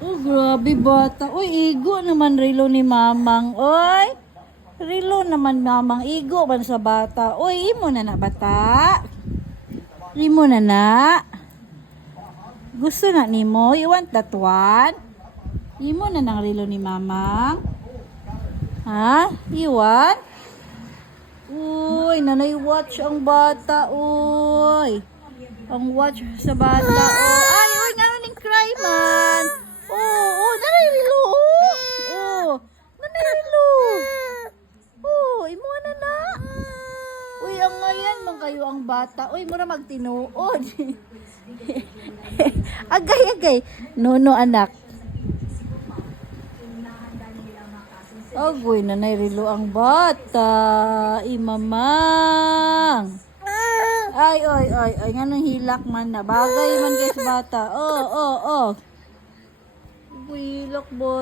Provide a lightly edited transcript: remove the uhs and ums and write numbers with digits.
Oh, grabe bata. Uy, igo naman rilo ni mamang. Uy, rilo naman mamang. Igo man sa bata. Uy, imo na na bata. Imo na na. Gusto na nimo? You want that one? Imo na nang rilo ni mamang. Ha? You want? Uy, nanay watch ang bata. Uy. Ang watch sa bata. Oh, ay, uy, nga ning cry man. Oh, nanay rilo. Oh, nanay rilo. Oh, imo na na. Uy, ang ngayon man kayo ang bata. Uy, mura magtinuod. Agay. Nono anak. Agoy, nanay rilo ang bata. Imamang. Ay, nganong hilak man na. Bagay man kay sa bata. Oh. Hilak ba?